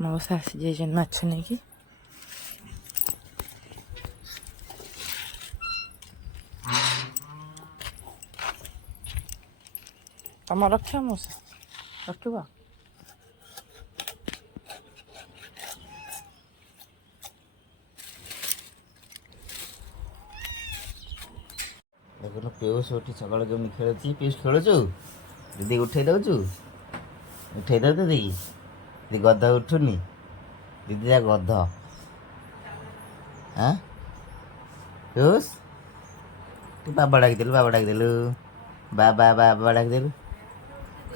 मौसा आसी जाइए माछ नहीं कि तुम रख मौसा रखा देखो पीयूष उठी सकाल केमी खेलुची पीयूष खेलुचु दीदी उठे दउचु उठे दउ दीदी दीदी गध उठुनी दीदी जा गध हाँ पीयूष तू बाबा डाकिदेलु बाबा बाबा डाकिदेलु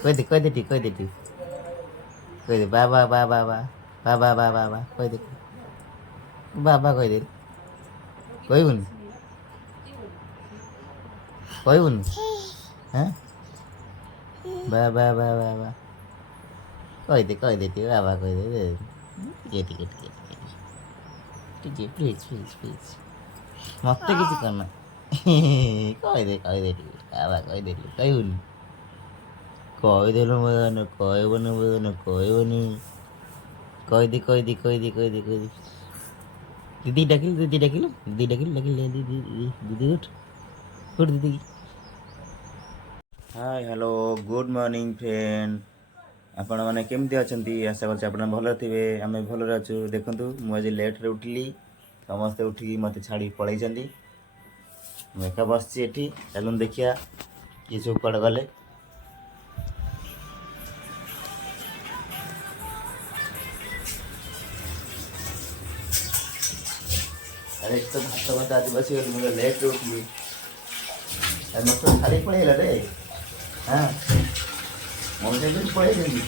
कह दे बाबा बाबा बाबा बाबा बाबा कह दे बाबा कह दे कहबुनि कहबुनि हाँ बाबा बाबा बाबा कह दे बाबा कह दे टिके प्लीज प्लीज प्लीज मत किसी करना कह दे बाबा कह दे कहबुनि कहदेलु मगन कहबुनि मगन कहबुनि कह दे दीदी डाकिलु दीदी उठ दीदी hi hello good morning friend आपण मैंने केमती अच्छा आशा कर भल थे आम भल अच्छु देखु मुझे लेट रे उठिली समस्ते उठिकी मत छाड़ी पलैंती एका बस चलून देखिया किए सब कड़े गले अरे तो भात भात आज बस मुझे लेट रे उठिली मत छाड़ी पलैला रे हाँ मौसा भी पलैली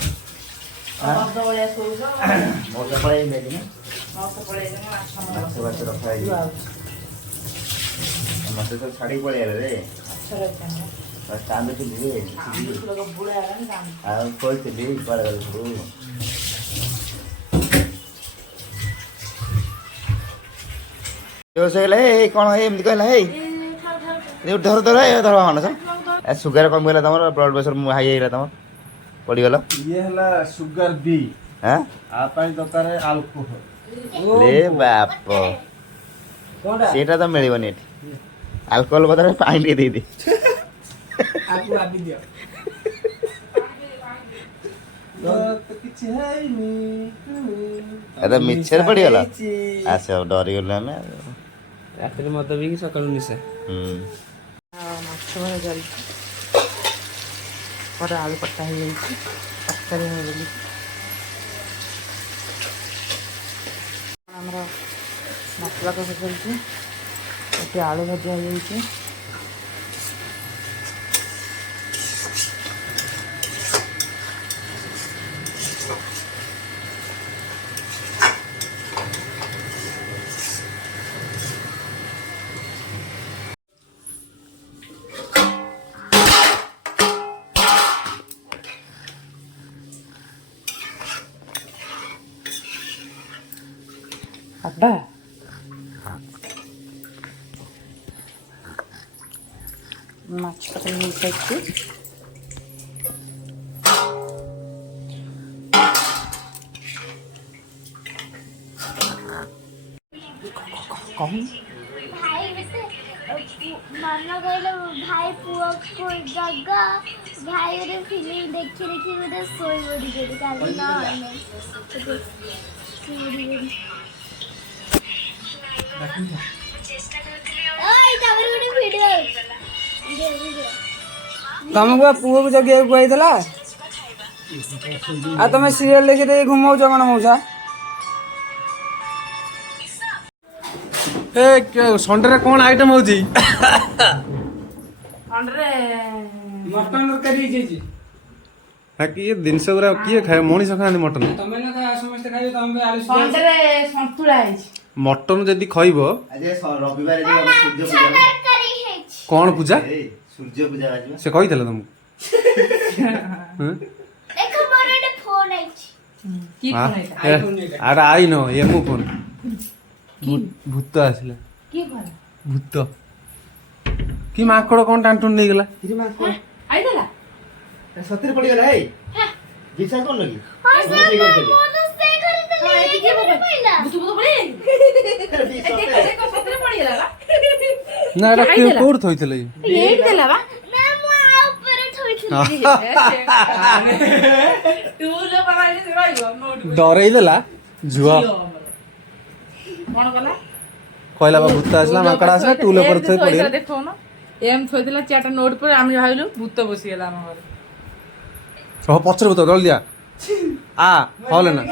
मौसा पलैली माछ बाछ रखा मत सब छाड़ी पलैला रे कांदुली कहती कुआड़े गलु कौन एमती कहला धर धर धर मानस सुगर कम गला तुम ब्लड प्रेसर हाई है तुम पड़गल ये हला सुगर बी हां आपन दरकार अल्कोहल ले बाप सेटा तो मिलबनी एठी अल्कोहल बदले पानी दे दे आपु आबि दियो तो किछ है नी अरे मिक्सर पड़गला आसे डरी गले ना रात रे मद भी सकाळु निसे माछ भजा चलती पर आलू कटा हो जाए तरकारी बोली आमर मसला कषा चलती आलू भजा हो जाए अब्बा माछ पकड़ नहीं सकती कौन माना कहले भाई पुआ को जगह भाई रे फिल्म देखि देखि गोटे सोई बड़ी गई काली ना तुमको पुओ को जगह कहला आ तुम सीरियल देखी घुमाऊ कौन मौसा संडे रे कौन आइटम होची मटन तरकारी जी ये जिनस गुरा किए खाए मनीष खाते मटन तमें ना खा समस्त खाइबे तमे आलू संतरे संतुला है मटन जदि खइब आज रविवार सूर्य पूजा कौन पूजा सूर्य पूजा आज से कही तुमको देखो मोरे फोन की फोन है अरे आई नो ये मु फोन भूत आसला की फोन भूत कि माकड़ कौन टांटुन नहीं गला आई देला सତରେ ପଡ଼ିଗଲା ଏ ବିଶ୍ୱାସ କରୁନ କି हां सर मैं तो से कर ନା ଏଟା କୋଉଠି ଥୋଇଥିଲେ କି? ଏଇଠି ଦେଲା ବା ନା ମୁଁ ଆ ଉପରେ ଥୋଇଥିଲି। ଡରେଇ ଦେଲା ଝୁଅ କଣ କଲା କହିଲା ବା ଭୂତ ଆସିଲା ମାଙ୍କଡ ଆସିଲା ଟୁଲ ଉପରେ ଥୋଇ ପଡିଗଲା। ଦେଖଉନ ଏମ ଥୋଇଥିଲା ଚାରିଟା ନୋଟ ପରେ ଆମେ ଭାବିଲୁ ଭୂତ ବସିଗଲା ଆମ ଘରେ। ଓହ ପଛରେ ଭୂତ ଜଲ୍ଦି ଆ ହଲେ ନା